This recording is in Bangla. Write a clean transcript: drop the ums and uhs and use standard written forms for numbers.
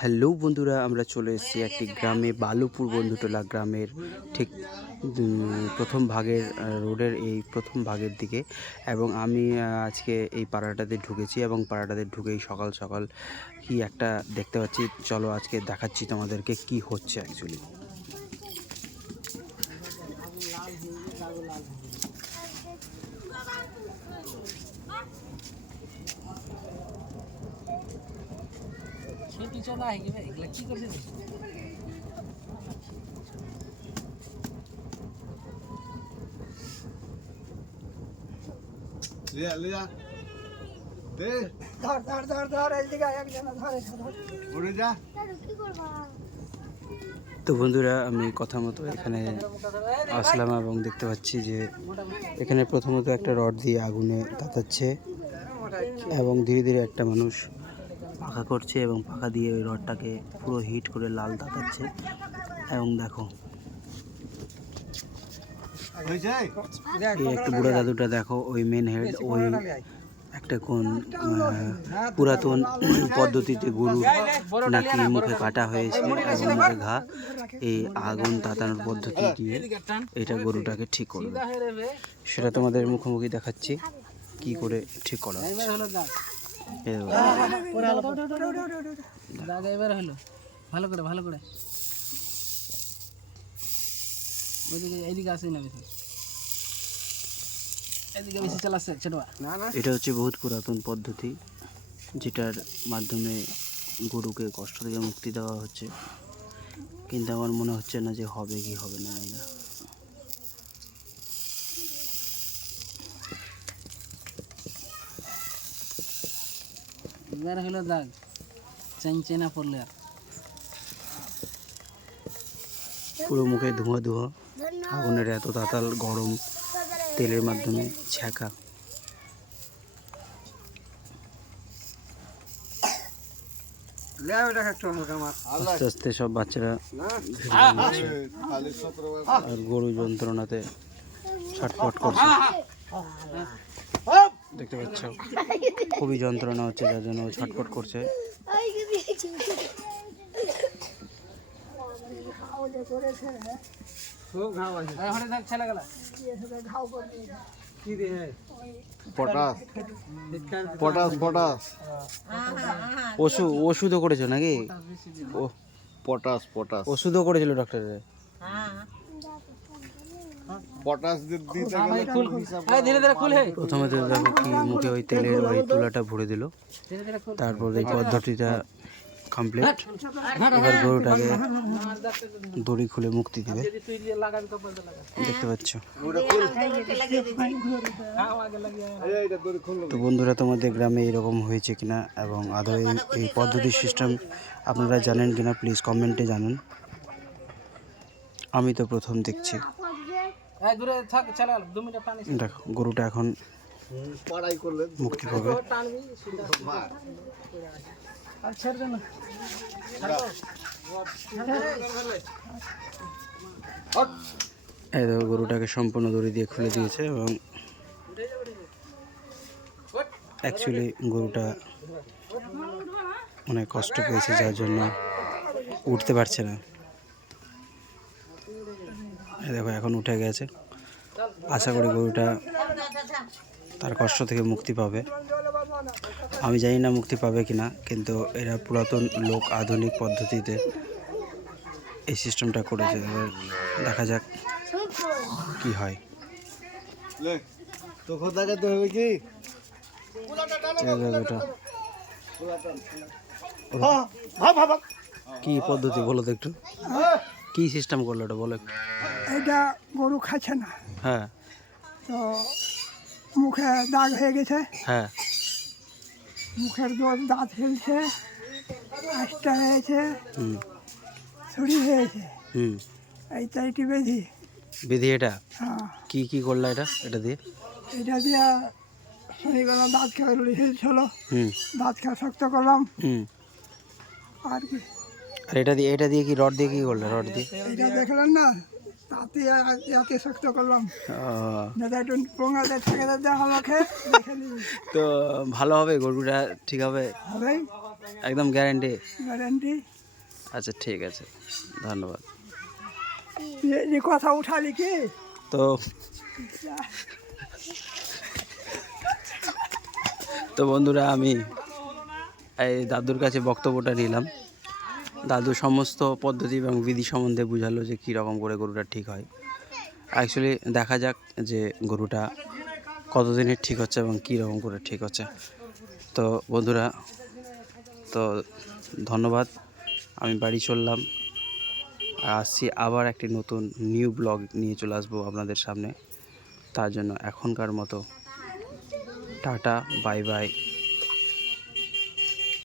হ্যালো বন্ধুরা, আমরা চলে এসেছি একটি গ্রামে, বালুপুর বন্ধুটোলা গ্রামের ঠিক প্রথম ভাগের রোডের এই প্রথম ভাগের দিকে। এবং আমি আজকে এই পাড়াটাতে ঢুকেছি এবং পাড়াটাতে ঢুকেই সকাল সকাল কি একটা দেখতে পাচ্ছি। চলো আজকে দেখাচ্ছি তোমাদেরকে কি হচ্ছে অ্যাকচুয়ালি। তো বন্ধুরা, আমি কথা মতো এখানে আসলাম এবং দেখতে পাচ্ছি যে এখানে প্রথমত একটা রড দিয়ে আগুনে তাতাচ্ছে এবং ধীরে ধীরে একটা মানুষ পাখা করছে এবং পাখা দিয়ে ওই রডটাকে পুরো হিট করে লাল তাকাচ্ছে। এবং দেখো এই একটা বুড়া দাদুটা, দেখো ওই মেন হেড, ওই একটা কোন পুরাতন পদ্ধতিতে গরু নাকি মুখে কাটা হয়েছে এবং মুখে ঘা, এই আগুন তাতানোর পদ্ধতি দিয়ে এটা গরুটাকে ঠিক করবে। সেটা তোমাদের মুখোমুখি দেখাচ্ছি কি করে ঠিক করা হচ্ছে। ভালো করে ভালো করে এইদিকে আসে না, বেশি এদিকে বেশি চালাচ্ছে ছোটবা। এটা হচ্ছে বহুত পুরাতন পদ্ধতি, যেটার মাধ্যমে গরুকে কষ্ট থেকে মুক্তি দেওয়া হচ্ছে, কিন্তু আমার মনে হচ্ছে না যে হবে কি হবে না। এবার হলো দাগ চেনা পড়লে আর পুরো মুখে ধোঁয়া ধোঁয়া, আগুনের এত তাতাল গরম তেলের মাধ্যমে ছ্যাঁকা। আস্তে আস্তে সব বাচ্চারা আর গরু যন্ত্রণাতে ছটফট করছে, দেখতে পাচ্ছ খুবই যন্ত্রণা হচ্ছে, যার জন্য ছটফট করছে। ওষুধও করেছো নাকি? ও পটাশ পটাশ ওষুধও করেছিল ডক্টরের। পটাশ প্রথমে তো দেখো কি মুখে ওই তেলের ওই তুলাটা ভরে দিল, তারপর এই পদ্ধতিটা কমপ্লিট। এবার গরুটাকে দড়ি খুলে মুক্তি দিবে, দেখতে পাচ্ছ। তো বন্ধুরা, তোমাদের গ্রামে এরকম হয়েছে কিনা এবং আদৌ এই পদ্ধতির সিস্টেম আপনারা জানেন কিনা প্লিজ কমেন্টে জানান। আমি তো প্রথম দেখছি। দেখো গরুটা এখন মুক্তি পাবে। এই দেখো গরুটাকে সম্পূর্ণ দড়ি দিয়ে খুলে দিয়েছে এবং অ্যাকচুয়ালি গরুটা অনেক কষ্ট পেয়েছে, যার জন্য উঠতে পারছে না। দেখো এখন উঠে গেছে। আশা করি গরুটা তার কষ্ট থেকে মুক্তি পাবে। আমি জানি না মুক্তি পাবে কিনা, কিন্তু এরা পুরাতন লোক আধুনিক পদ্ধতিতে এই সিস্টেমটা করেছে। এবার দেখা যাক কি হয়। কি পদ্ধতি বলো তো একটু, কি সিস্টেম করলো এটা বলো একটু। এটা গরু খাচ্ছে না, হ্যাঁ, তো মুখে দাগ হয়ে গেছে, হ্যাঁ, মুখের দাঁত ফেলছে, আষ্টা হয়েছে, ছুরি হয়েছে, এই চাইটি বিধি। এটা হ্যাঁ, কি কি করলা এটা দিয়ে? এটা দিয়ে শরীরগুলো দাঁত খেয়ে হয়েছিল, দাঁত খেয়ে শক্ত করলাম আর কি। আর এটা দিয়ে কি রড দিয়ে কি করলে? রড দিয়ে এটা দেখলেন না, তাতে এতে শক্ত করলাম, একটু পোঙাতে থেকে আমাকে দেখে নিবি তো ভালো হবে, গরুটা ঠিক হবে। হবেই। একদম গ্যারেন্টি? গ্যারেন্টি। আচ্ছা ঠিক আছে, ধন্যবাদ। যে কথা উঠালি কি তো তো বন্ধুরা, আমি এই দাদুর কাছে বক্তব্যটা নিলাম। দাদু সমস্ত পদ্ধতি এবং বিধি সম্বন্ধে বুঝালো যে কীরকম করে গরুটা ঠিক হয়। অ্যাকচুয়ালি দেখা যাক যে গরুটা কতদিনে ঠিক হচ্ছে এবং কীরকম করে ঠিক হচ্ছে। তো বন্ধুরা, তো ধন্যবাদ। আমি বাড়ি চললাম, আসছি আবার একটি নতুন নিউ ব্লগ নিয়ে চলে আসবো আপনাদের সামনে। তার জন্য এখনকার মতো টাটা, বাই বাই।